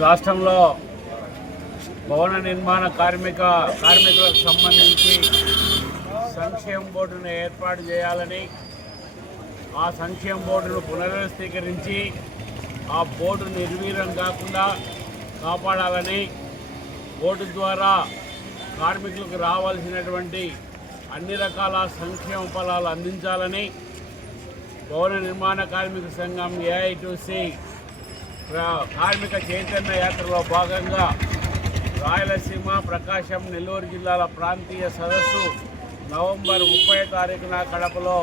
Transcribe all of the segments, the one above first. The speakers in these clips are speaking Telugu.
రాష్ట్రంలో భవన నిర్మాణ కార్మిక కార్మికులకు సంబంధించి సంక్షేమ బోర్డును ఏర్పాటు చేయాలని ఆ సంక్షేమ బోర్డును పునర్వ్యవస్థీకరించి ఆ బోర్డు నిర్వీర్యం కాకుండా కాపాడాలని బోర్డు ద్వారా కార్మికులకు రావాల్సినటువంటి అన్ని రకాల సంక్షేమ ఫలాలు అందించాలని భవన నిర్మాణ కార్మిక సంఘం ఏఐటీసీ కార్మిక చైతన్య యాత్రలో భాగంగా రాయలసీమ ప్రకాశం నెల్లూరు జిల్లాల ప్రాంతీయ సదస్సు నవంబర్ ముప్పై తారీఖున కడపలో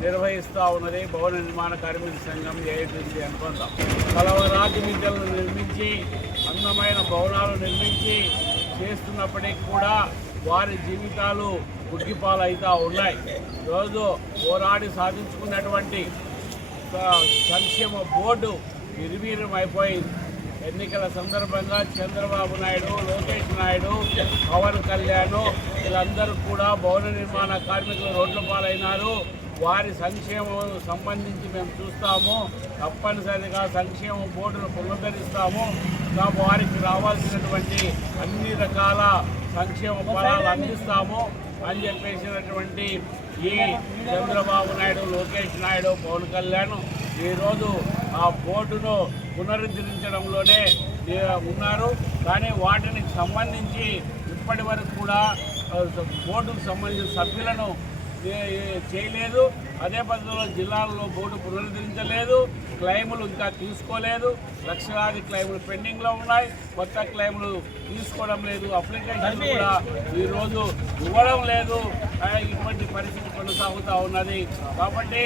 నిర్వహిస్తూ ఉన్నది భవన నిర్మాణ కార్మిక సంఘం ఏఐటీసీ అనుకుందాం కలవరాతి విద్యలను నిర్మించి అందమైన భవనాలు నిర్మించి చేస్తున్నప్పటికీ కూడా వారి జీవితాలు అవుతా ఉన్నాయి. రోజు పోరాడి సాధించుకున్నటువంటి సంక్షేమ బోర్డు నిర్వీర్యం అయిపోయింది. ఎన్నికల సందర్భంగా చంద్రబాబు నాయుడు లోకేష్ నాయుడు పవన్ కళ్యాణ్ వీళ్ళందరూ కూడా భవన నిర్మాణ కార్మికులు రోడ్ల పాలైనారు. వారి సంక్షేమం సంబంధించి మేము చూస్తాము. తప్పనిసరిగా సంక్షేమ బోర్డును పునరుద్ధరిస్తాము. వారికి రావాల్సినటువంటి అన్ని రకాల సంక్షేమ ఫలాలు అందిస్తాము. అని చెప్పేసినటువంటి ఈ చంద్రబాబు నాయుడు లోకేష్ నాయుడు పవన్ కళ్యాణ్ ఈరోజు ఆ బోర్డును పునరుద్ధరించడంలోనే ఉన్నారు. కానీ వాటిని సంబంధించి ఇప్పటి వరకు కూడా బోర్డుకు సంబంధించిన సభ్యులను చేయలేదు. అదే పద్ధతిలో జిల్లాల్లో బోర్డు పునరుద్ధరించలేదు. క్లైములు ఇంకా తీసుకోలేదు. లక్షలాది క్లైములు పెండింగ్లో ఉన్నాయి. కొత్త క్లైములు తీసుకోవడం లేదు. అప్లికేషన్ కూడా ఈరోజు ఇవ్వడం లేదు. ఇటువంటి పరిస్థితి కొనసాగుతూ ఉన్నది. కాబట్టి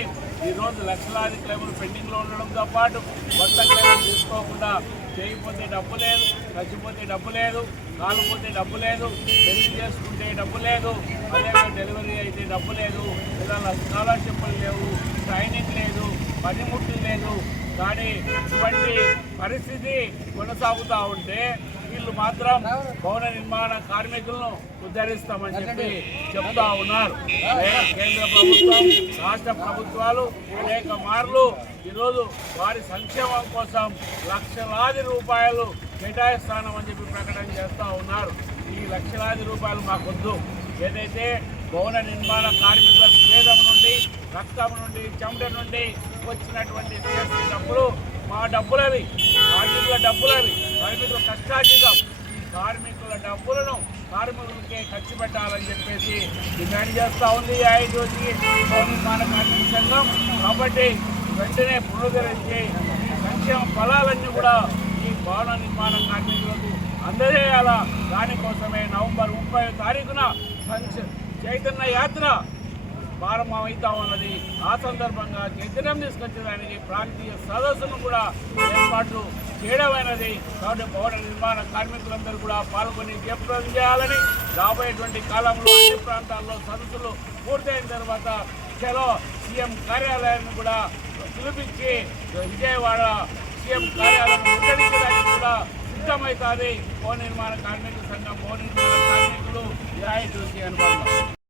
ఈరోజు లక్షలాది క్లైములు పెండింగ్లో ఉండడంతో పాటు కొత్త క్లైములు తీసుకోకుండా చేయకపోతే డబ్బు లేదు చచ్చిపోతే డబ్బు లేదు కాలిపోతే డబ్బు లేదు పెళ్ళి చేసుకుంటే డబ్బు లేదు అదేవిధంగా డెలివరీ అయితే డబ్బు లేదు. పిల్లల స్కాలర్షిప్లు లేవు ట్రైనింగ్ లేదు. పనిముట్లు లేదు. కానీ ఇటువంటి పరిస్థితి కొనసాగుతూ ఉంటే వీళ్ళు మాత్రం భవన నిర్మాణ కార్మికులను ఉద్ధరిస్తామని చెప్పి చెప్తా ఉన్నారు. కేంద్ర ప్రభుత్వం రాష్ట్ర ప్రభుత్వాలు అనేక మార్లు ఈరోజు వారి సంక్షేమం కోసం లక్షలాది రూపాయలు కేటాయిస్తానని చెప్పి ప్రకటన చేస్తూ ఉన్నారు. ఈ లక్షలాది రూపాయలు మాకొద్దు. ఏదైతే భవన నిర్మాణ కార్మికుల స్వేదం నుండి రక్తం నుండి చెమట నుండి వచ్చినటువంటి జిఎస్టీ డబ్బులు మా డబ్బులవి కార్మికుల డబ్బులవి కార్మికుల కష్టాజీతం కార్మికుల డబ్బులను కార్మికులకే ఖర్చు పెట్టాలని చెప్పేసి డిమాండ్ చేస్తూ ఉంది ఐదోజీ భవన నిర్మాణ కార్మిక సంఘం కాబట్టి వెంటనే పునరుద్ధరించి సంక్షేమ ఫలాలన్నీ కూడా ఈ భవన నిర్మాణ కార్మికులకు అందజేయాలా? దానికోసమే నవంబర్ ముప్పై తారీఖున సంక్ష- చైతన్య యాత్ర ప్రారంభమవుతా ఉన్నది. ఆ సందర్భంగా చైతన్యం తీసుకొచ్చడానికి ప్రాంతీయ సదస్సును కూడా ఏర్పాటు చేయడమైనది. కాబట్టి భవన నిర్మాణ కార్మికులందరూ కూడా పాల్గొని జయప్రదం చేయాలని రాబోయేటువంటి కాలంలో అన్ని ప్రాంతాల్లో సదస్సులు పూర్తయిన తర్వాత చలో సీఎం కార్యాలయాన్ని కూడా పిలిపించి విజయవాడ సీఎం కార్యాలయం ముట్టడించడానికి కూడా సిద్ధమవుతుంది. భవన నిర్మాణ కార్మిక సంఘం భవన నిర్మాణ కార్మికులు న్యాయ చూసి